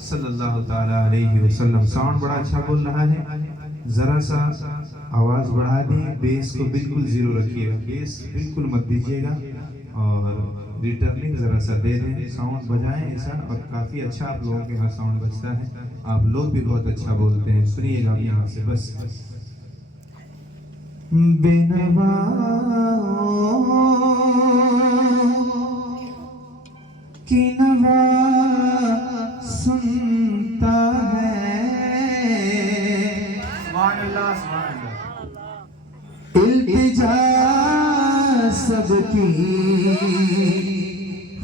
सल्लल्लाहु ताला अलैहि वसल्लम। साउंड बड़ा अच्छा बोल रहा है, जरा सा आवाज बढ़ा दें, बेस को बिल्कुल जीरो रखिएगा, बेस बिल्कुल मत दीजिएगा और रिटर्निंग जरा सा दे दें, साउंड बजाएं ऐसा। और काफी अच्छा आप लोगों के यहाँ साउंड बजता है, आप लोग भी बहुत अच्छा बोलते हैं। सुनिएगा यहाँ से बस। बेनवा की नवा सुनता है, इल्तिजा सबकी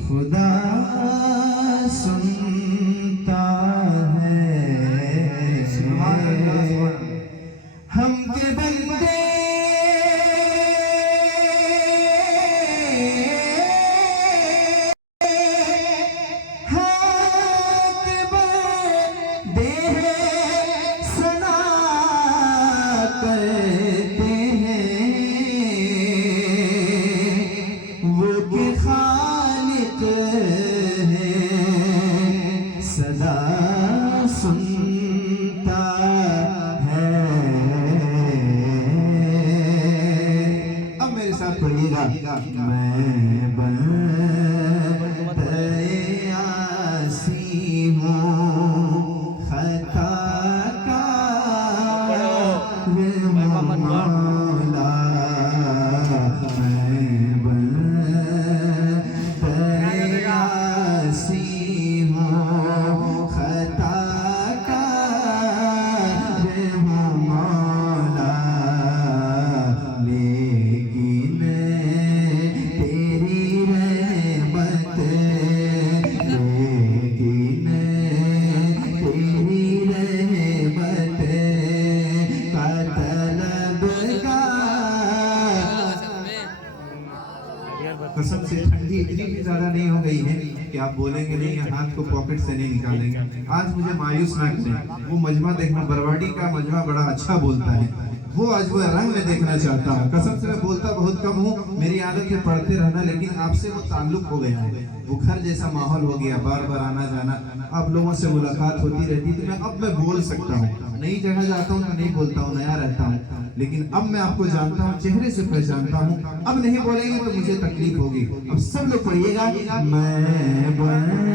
खुदा सुनता है। हम के बंदे सदा सुनता है। अब मेरे साथ पढ़िएगा। मैं बंदे-आसी हूँ, खता का मौला। मैं बंदे-आसी कसम से ठंडी इतनी भी ज्यादा नहीं हो गई है कि आप बोलेंगे नहीं हाथ को पॉकेट से नहीं निकालेंगे। आज मुझे मायूस ना करें, वो मजमा देखना, बरवाड़ी का मजमा बड़ा अच्छा बोलता है, वो आज वो रंग में देखना चाहता हूँ। कसम से मैं बोलता बहुत कम हूँ, मेरी आदत है पढ़ते रहना, लेकिन आपसे वो ताल्लुक हो गया है, बुखार जैसा माहौल हो गया, बार बार आना जाना, आप लोगों से मुलाकात होती रहती, तो मैं बोल सकता हूँ। नई जगह जाता हूँ तो नहीं बोलता हूँ, नया रहता हूँ, लेकिन अब मैं आपको जानता हूँ, चेहरे से पहचानता हूँ। अब नहीं बोलेंगे तो मुझे तकलीफ होगी। अब सब लोग पढ़िएगा। मैं बंदे-आसी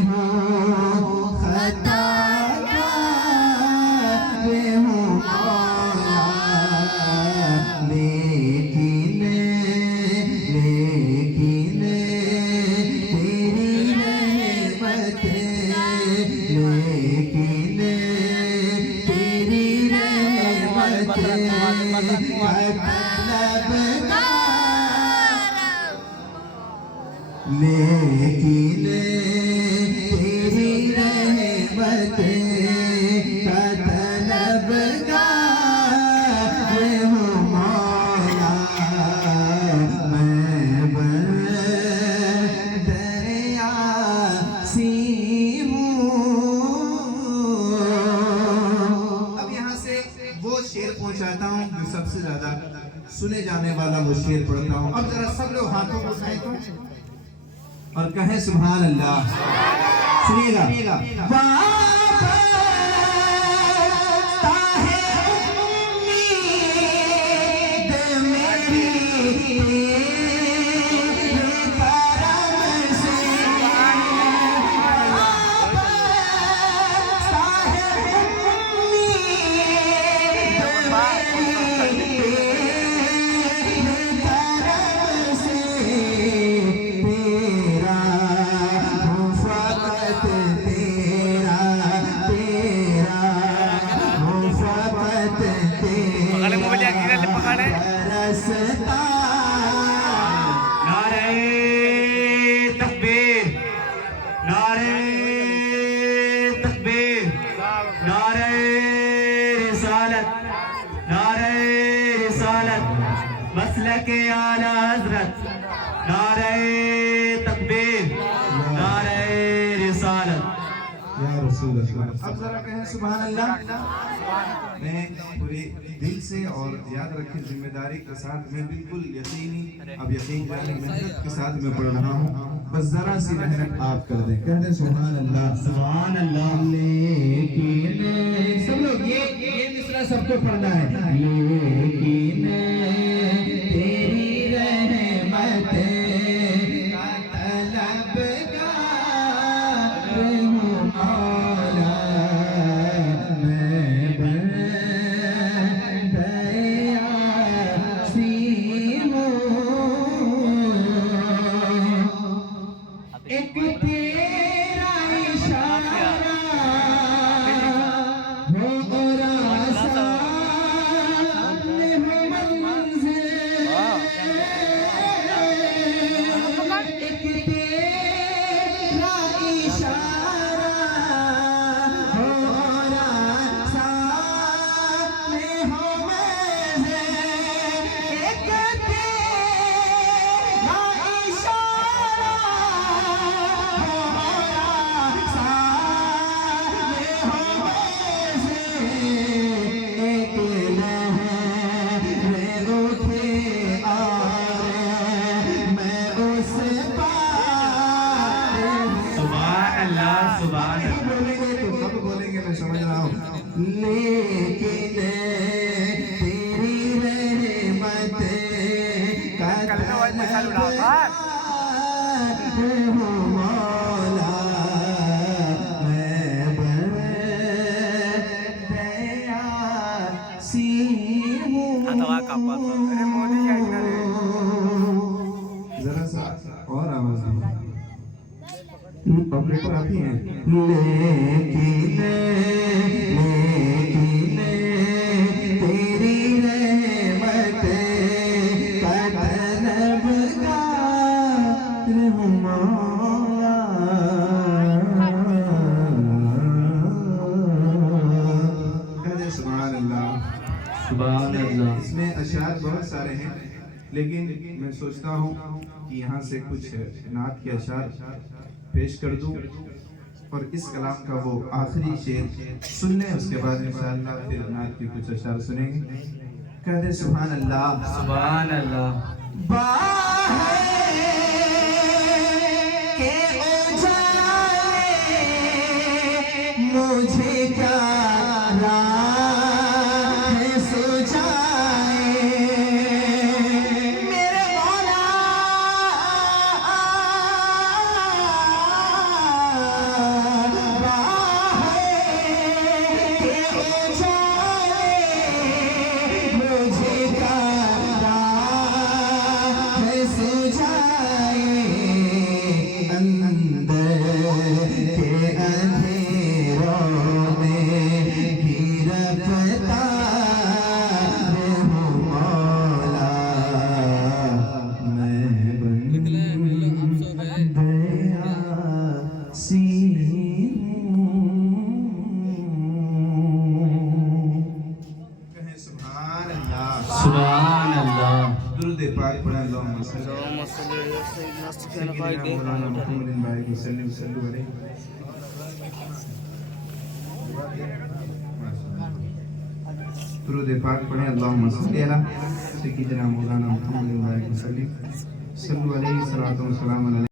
हूँ, खता हूँ मौला, लेकिन तेरी रहमत, लेकिन तेरी रहमत लेकिन तेरी रहमत का तलबगार हूँ मौला। मैं बंदे-आसी हूँ। अब यहाँ से वो शेर पहुँचाता हूँ जो सबसे ज्यादा सुने जाने वाला वो शेर पढ़ता हूँ। अब जरा सब लोग हाथों को उठाएं तो और कहें सुभान अल्लाह। सुनिएगा। मसलक आला हजरत नारे तकबीर, नारे रिसालत। या रसूल अल्लाह। अब जरा कहें सुभान अल्लाह। मैं पूरे दिल से और याद रखें जिम्मेदारी के साथ, मैं बिल्कुल यकीनी अब यकीन जाने मेहनत के साथ मैं पढ़ रहा हूँ, बस जरा सी मेहनत आप कर दें। कह दें सुभान अल्लाह, सुभान अल्लाह। लेकिन सब लोग ये मिसरा सबको पढ़ना है। लेकिन तेरी रहमत का तलबगार हूँ मौला, मैं बंदयासी हूँ। एक तेरा इशारा हो और आसान हो मंजिल, एक तेरा इशारा हो और आसान हो मंजिल, एक तेरा इशारा हो और आसान हो मंजिल, एक लहर उठे और मैं उस पार हूँ। सुभान अल्लाह, सुभान अल्लाह। बोलेंगे तो कब बोलेंगे, मैं समझ रहा हूँ। लेकिन तेरी रहमत का तलबगार हूँ मौला, मैं बंदयासी हूँ। जरा सा और आवाज ऑपरेटर आप ही हैं। लेकिन तेरी रहमत का तलबगार हूँ मौला। कहते सुभान अल्लाह। सुभान अल्लाह। इसमें अशआर बहुत सारे हैं, लेकिन मैं सोचता हूँ कि यहाँ से कुछ नात के अशआर पेश कर दूं और इस कलाम का वो आखिरी शेर सुन लें, उसके बाद इंशाअल्लाह फिर नात के कुछ अशआर सुनेंगे। कहते सुभान अल्लाह, सुभान अल्लाह। के उजाले मुझे क्या राह सुझाए, मेरे मौला के उजाले मुझे क्या राह सुझाए, अंदर के अंधेरों में गिरफ्तार हूँ मौला, मैं बंदयासी हूँ। कहें सुभान अल्लाह। सुभान अल्लाह। दुरूद पाक पढ़ें। अल्लाहुम्मा सल्ली अला मुहम्मदिन भाई वसल्लम सल्लु अलैहि। दुरूद पाक पढ़ें। अल्लाहुम्मा सल्ली अला सय्यिदिना मौलाना मुहम्मदिन भाई वसल्लम सल्लु अलैहि सलातो व सलाम अलैहि।